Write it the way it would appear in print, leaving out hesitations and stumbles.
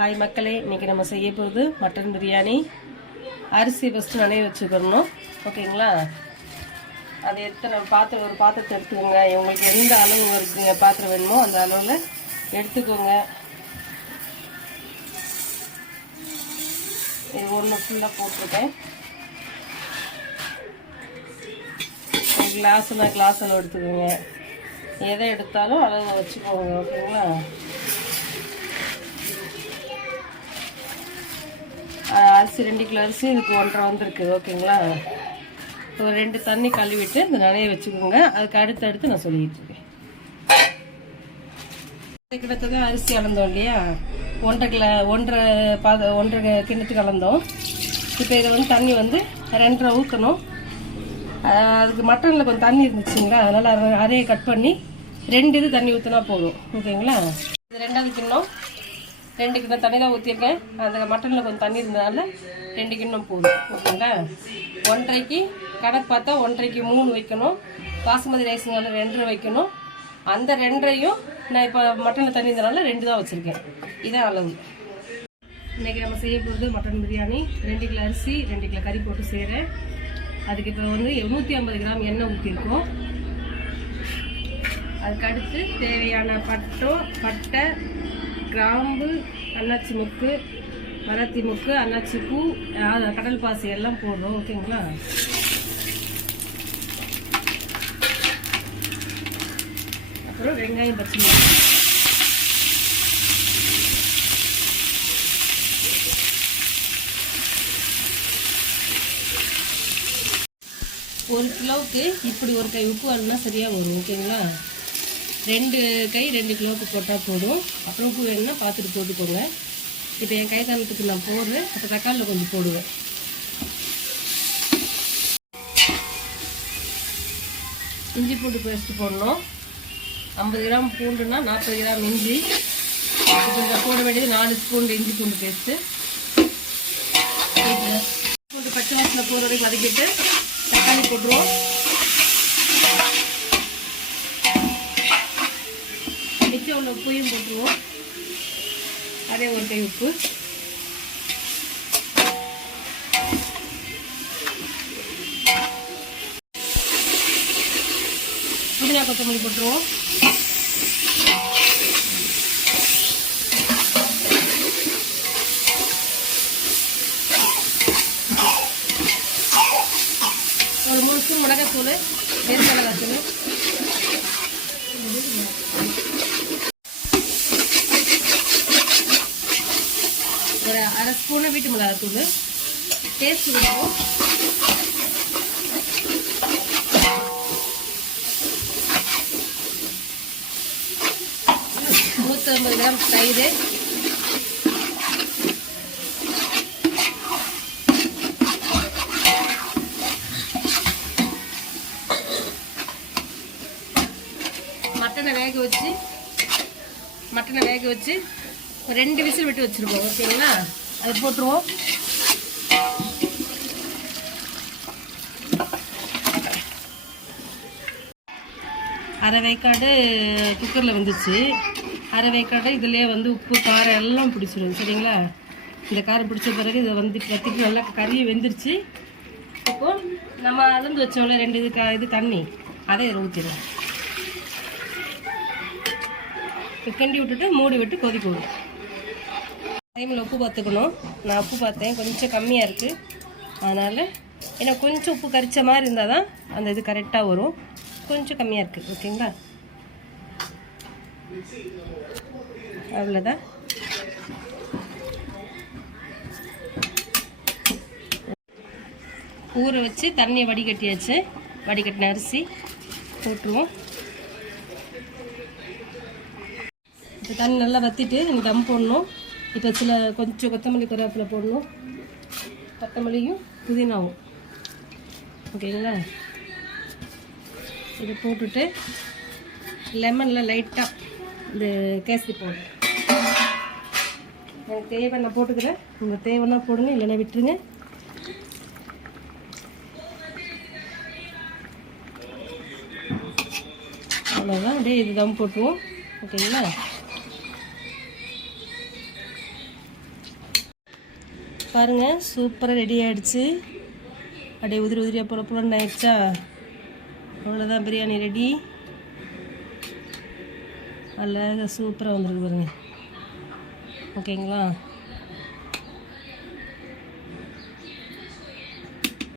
Hi மக்களே, இன்றைக்கி நம்ம செய்ய போகிறது மட்டன் பிரியாணி. அரிசி ஃபஸ்ட்டு நனைய வச்சுக்கணும், ஓகேங்களா? அது ஒரு பாத்திரத்தை எடுத்துக்கோங்க. உங்களுக்கு எந்த அளவு இருக்குங்க பாத்திரம் வேணுமோ அந்த அளவில் எடுத்துக்கோங்க. இது ஒன்று ஃபுல்லாக போட்டிருக்கேன். கிளாஸ் அளவு எடுத்துக்கோங்க. எதை எடுத்தாலும் அளவு வச்சுக்கோங்க, ஓகேங்களா? அரிசி 2 கிலோ அரிசி இதுக்கு 1.5 வந்திருக்கு, ஓகேங்களா? ஒரு 2 தண்ணி கழுவிட்டு இந்த நனைய வச்சுக்கோங்க. அதுக்கு அடுத்தடுத்து நான் சொல்லிட்டு இருக்கேன். கிட்டத்தட்ட அரிசி அளந்தோம் இல்லையா, 1.5 கிண்ணத்துக்கு அளந்தோம். இப்போ இதை தண்ணி 2.5 ஊற்றணும். அதுக்கு மட்டனில் கொஞ்சம் தண்ணி இருந்துச்சுங்களா, அதனால் அரையை கட் பண்ணி 2 இது தண்ணி ஊற்றினா போதும், ஓகேங்களா? இது 2வது கிண்ணம், 2 கிண்ணம் தண்ணி தான் ஊற்றிருக்கேன். அந்த மட்டனில் கொஞ்சம் தண்ணி இருந்ததால 2 கிண்ணம் போதும், ஓகேங்களா? 1.5க்கு கணக்கு பார்த்தா 1.5க்கு 3 வைக்கணும். பாசுமதி ரைஸுனால 2.5 வைக்கணும். அந்த 2.5யும் நான் இப்போ மட்டனில் தண்ணி இருந்தனால 2 தான் வச்சுருக்கேன். இதான் அளவு. இன்றைக்கி நம்ம செய்ய போகிறது மட்டன் பிரியாணி. 2 கிலோ அரிசி 2 கிலோ கறி போட்டு செய்கிறேன். அதுக்கு இப்போ 150 கிராம் எண்ணெய் ஊற்றிருக்கோம். அதுக்கடுத்து தேவையான பட்டை, கிராம்பு, அன்னாச்சி முக்கு, மரத்தி முக்கு, அன்னாச்சி பூ, கடல் பாசி எல்லாம் போடுறோம், ஓகேங்களா? அப்புறம் வெங்காயம், பச்சை மிளகாய். ஒரு கிலோவுக்கு இப்படி ஒரு கை உப்பு வரணும்னா சரியாக வரும், ஓகேங்களா? 2 கை 2 கிலோவுக்கு போட்டால் போதும். அப்புறம் உப்பு வேணும்னா பார்த்துட்டு போட்டுக்கோங்க. இப்போ என் கை காரணத்துக்கு நான் போடுறேன். அப்போ தக்காளியில் கொஞ்சம் போடுவேன். இஞ்சி பூண்டு பேஸ்ட்டு போடணும். 50 கிராம் பூண்டுன்னா 40 கிராம் இஞ்சி. இப்போ போட வேண்டியது 4 ஸ்பூன் இஞ்சி பூண்டு பேஸ்ட்டு. பூண்டு பச்சை வாசனை போகிற வரைக்கும் வதக்கிட்டு தக்காளி போட்டுருவோம். மிச்சம் உள்ள உப்பையும் போட்டுருவோம். அதே ஒரு கை உப்பு. புதினா கொத்தமல்லி போட்டுருவோம். ஒரு 3 ஸ்பூன் மிளகாத்தூள், வேர்மிளகாத்தூள், ஒரு 1/2 ஸ்பூனு வீட்டு மிளகாத்தூள். டேஸ்ட் விடுவோம். ஒரு 150 கிராம் தயிர், மட்டனை வேக வச்சு 2 விசில் விட்டு வச்சுருக்கோம், ஓகேங்களா? அது போட்டுருவோம். அரை வேக்காடு குக்கரில் வந்துச்சு. அரை வேக்காடு இதிலே உப்பு காரம் எல்லாம் பிடிச்சிடும், சரிங்களா? இந்த காரம் பிடிச்ச பிறகு இதை பற்றிட்டு நல்லா கறி வெந்துருச்சு. இப்போது நம்ம அளந்து வச்சோம்ல 2 இது தண்ணி, அதை இதில் ஊற்றிடுவோம். கிண்டி விட்டுட்டு மூடி விட்டு கொதிக்க விடும். டைமில் உப்பு பார்த்துக்கணும். நான் உப்பு பார்த்தேன், கொஞ்சம் கம்மியாக இருக்குது. அதனால் ஏன்னா கொஞ்சம் உப்பு கரிச்ச மாதிரி இருந்தால் தான் அந்த இது கரெக்டாக வரும். கொஞ்சம் கம்மியாக இருக்குது, ஓகேங்களா? அவ்வளோதான். ஊற வச்சு தண்ணியை வடிகட்டியாச்சு. வடிகட்டின அரிசி போட்டுருவோம். இப்போ தண்ணி நல்லா வற்றிட்டு எனக்கு தம் போடணும். இப்போ கொஞ்சம் கொத்தமல்லி கருவேப்பிலை போடணும். கொத்தமல்லியும் புதினாவும், ஓகேங்களா? இதை போட்டுட்டு லெமனில் லைட்டாக இந்த கேசரி போடுறேன். எனக்கு தேவை நான் போட்டுக்கிறேன். உங்களுக்கு தேவைன்னா போடுங்க, இல்லைன்னா விட்டுருங்க. அவ்வளோதான். அப்படியே இது தம் போட்டுருவோம், ஓகேங்களா? பாருங்கள் சூப்பராக ரெடி ஆகிடுச்சு. அப்படியே உதிரி உதிரியாக புலப்புலன்னு ஆயிடுச்சா? அவ்வளோதான், பிரியாணி ரெடி. அழகாக சூப்பராக வந்துருக்கு பாருங்கள். ஓகேங்களா?